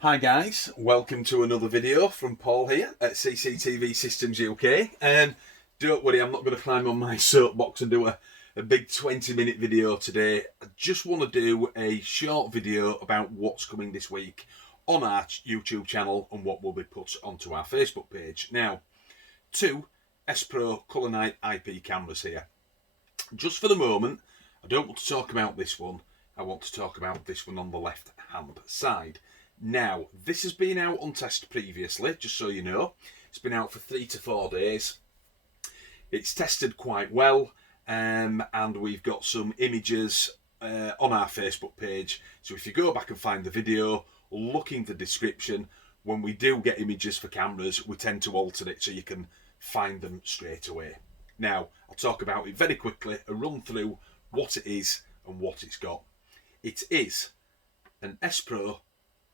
Hi guys, welcome to another video from Paul here at CCTV Systems UK, and don't worry, I'm not going to climb on my soapbox and do a big 20-minute video today. I just want to do a short video about what's coming this week on our YouTube channel and what will be put onto our Facebook page. Now, two Spro Colour Night IP cameras here. Just for the moment, I don't want to talk about this one, I want to talk about this one on the left hand side. Now, this has been out on test previously, just so you know. It's been out for 3 to 4 days. It's tested quite well, and we've got some images on our Facebook page. So if you go back and find the video, look in the description. When we do get images for cameras, we tend to alter it so you can find them straight away. Now, I'll talk about it very quickly, a run through what it is and what it's got. It is an Spro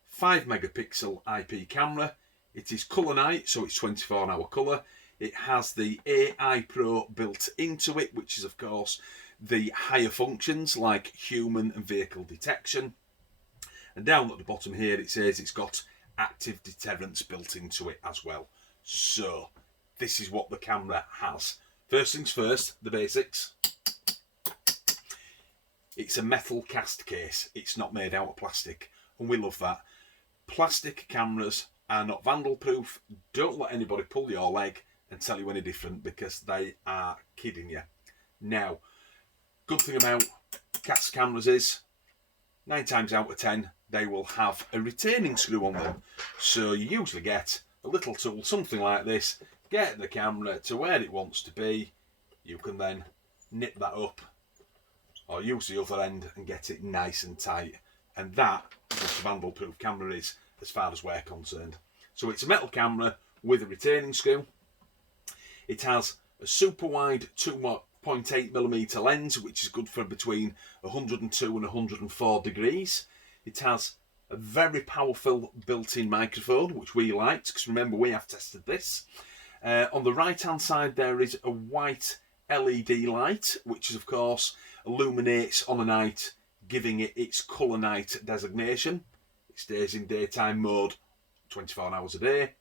5 megapixel IP camera. It is colour night, so it's 24-hour colour. It has the AI Pro built into it, which is of course the higher functions like human and vehicle detection. And down at the bottom here it says it's got active deterrence built into it as well. So this is what the camera has. First things first, the basics. It's a metal cast case. It's not made out of plastic, and we love that. Plastic cameras are not vandal proof. Don't let anybody pull your leg and tell you any different, because they are kidding you. Now, good thing about cast cameras is 9 times out of 10 they will have a retaining screw on them. So you usually get a little tool, something like this, get the camera to where it wants to be. You can then nip that up or use the other end and get it nice and tight. And that is what a vandal proof camera is as far as we're concerned. So it's a metal camera with a retaining screw. It has a super wide 2.8mm lens, which is good for between 102 and 104 degrees. It has a very powerful built-in microphone, which we liked, because remember, we have tested this. On the right hand side there is a white LED light, which is of course illuminates on a night, giving it its colour night designation. It stays in daytime mode 24 hours a day.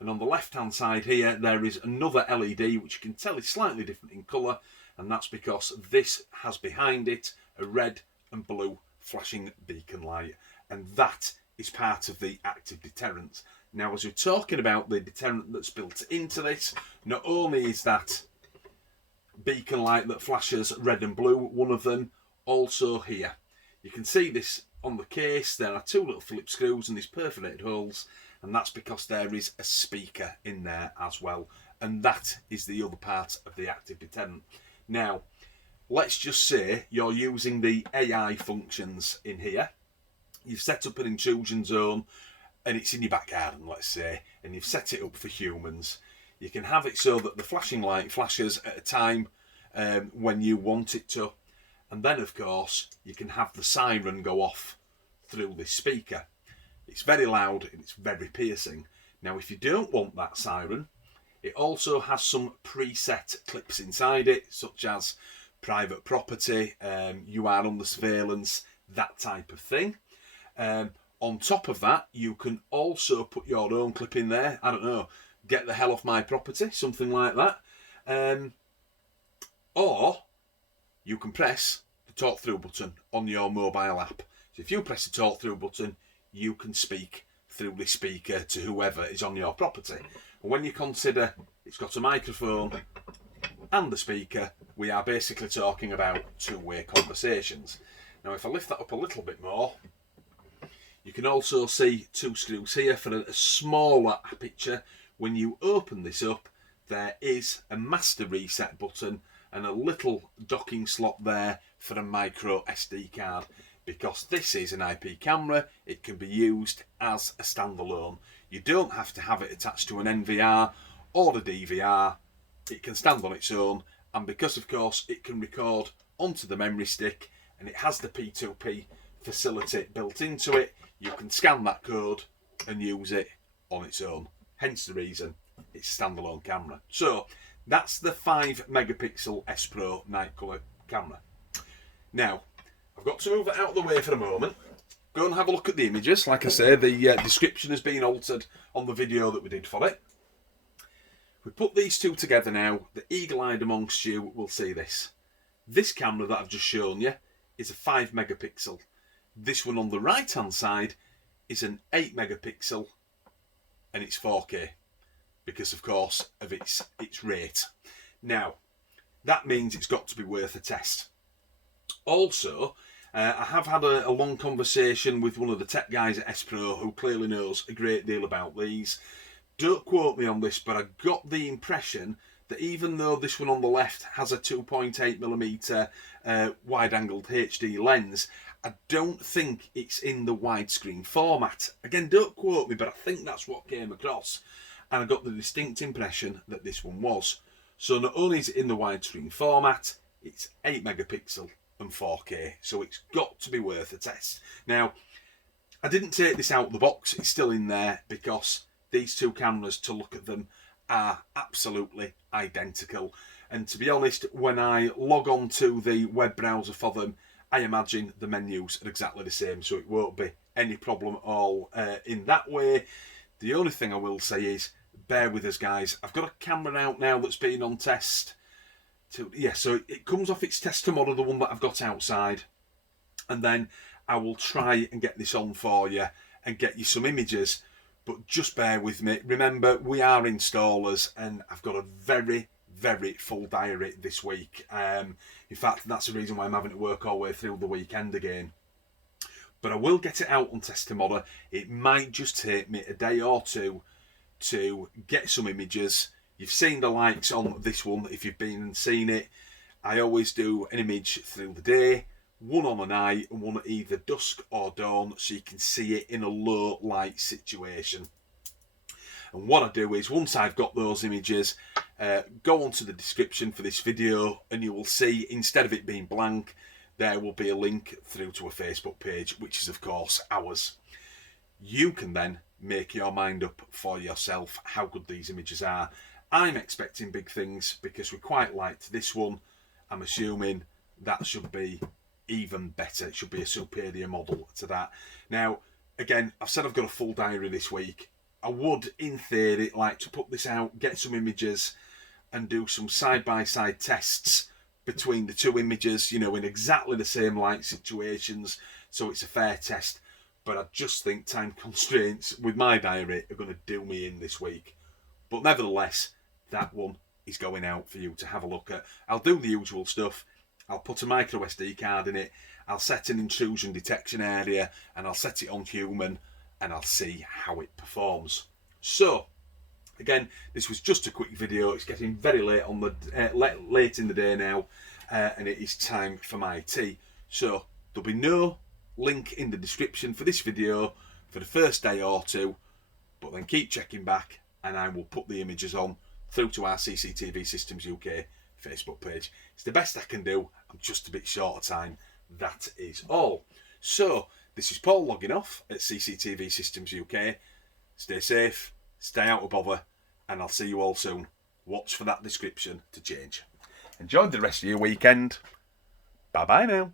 And on the left hand side here there is another LED, which you can tell is slightly different in colour, and that's because this has behind it a red and blue flashing beacon light, and that is part of the active deterrent. Now, as we're talking about the deterrent that's built into this, not only is that beacon light that flashes red and blue one of them, also here you can see this on the case. There are 2 little Phillips screws and these perforated holes, and that's because there is a speaker in there as well, and that is the other part of the active deterrent. Now, let's just say you're using the AI functions in here. You've set up an intrusion zone and it's in your back garden, let's say, and you've set it up for humans. You can have it so that the flashing light flashes at a time when you want it to. And then, of course, you can have the siren go off through this speaker. It's very loud and it's very piercing. Now, if you don't want that siren, it also has some preset clips inside it, such as private property, you are under surveillance, that type of thing. On top of that, you can also put your own clip in there. I don't know, get the hell off my property, something like that. Or you can press the talk through button on your mobile app. So if you press the talk through button, you can speak through the speaker to whoever is on your property. And when you consider it's got a microphone and the speaker, we are basically talking about 2-way conversations. Now, if I lift that up a little bit more, you can also see 2 screws here for a smaller aperture. When you open this up, there is a master reset button and a little docking slot there for a micro SD card. Because this is an IP camera, it can be used as a standalone. You don't have to have it attached to an NVR or a DVR. It can stand on its own, and because of course it can record onto the memory stick and it has the P2P facility built into it, you can scan that code and use it on its own. Hence the reason it's a standalone camera. So that's the 5 megapixel Spro night colour camera. Now, I've got to move it out of the way for a moment go and have a look at the images. Like I say, the description has been altered on the video that we did for it. We put these two together now. The eagle-eyed amongst you will see this. This camera that I've just shown you is a 5 megapixel. This one on the right-hand side is an 8 megapixel, and it's 4K because, of course, of its rate. Now, that means it's got to be worth a test. Also, I have had a long conversation with one of the tech guys at Spro who clearly knows a great deal about these. Don't quote me on this, but I got the impression that even though this one on the left has a 2.8mm wide-angled HD lens, I don't think it's in the widescreen format. Again, don't quote me, but I think that's what came across. And I got the distinct impression that this one was. So not only is it in the widescreen format, it's 8 megapixel and 4K. So it's got to be worth a test. Now, I didn't take this out of the box. It's still in there because these two cameras, to look at them, are absolutely identical. And to be honest, when I log on to the web browser for them, I imagine the menus are exactly the same, so it won't be any problem at all in that way. The only thing I will say is, bear with us guys. I've got a camera out now that's been on test. So it comes off its tester model, the one that I've got outside. And then I will try and get this on for you and get you some images. But just bear with me. Remember, we are installers and I've got a very, very full diary this week. In fact, that's the reason why I'm having to work all the way through the weekend again. But I will get it out on tester model. It might just take me a day or two to get some images. You've seen the likes on this one if you've been and seen it. I always do an image through the day, one on a night and one at either dusk or dawn, so you can see it in a low light situation. And what I do is, once I've got those images, go onto the description for this video and you will see, instead of it being blank, there will be a link through to a Facebook page, which is of course ours. You can then make your mind up for yourself how good these images are. I'm expecting big things because we quite liked this one. I'm assuming that should be even better. It should be a superior model to that. Now, again, I've said I've got a full diary this week. I would, in theory, like to put this out, get some images and do some side-by-side tests between the two images, you know, in exactly the same light situations, so it's a fair test. But I just think time constraints with my diary are going to do me in this week. But nevertheless, that one is going out for you to have a look at. I'll do the usual stuff. I'll put a micro SD card in it. I'll set an intrusion detection area and I'll set it on human and I'll see how it performs. So, again, this was just a quick video. It's getting very late on the late in the day now, and it is time for my tea. So there'll be no link in the description for this video for the first day or two, but then keep checking back and I will put the images on through to our CCTV Systems UK Facebook page. It's the best I can do. I'm just a bit short of time. That is all. So this is Paul logging off at CCTV Systems UK. Stay safe, stay out of bother, and I'll see you all soon. Watch for that description to change. Enjoy the rest of your weekend. Bye bye now.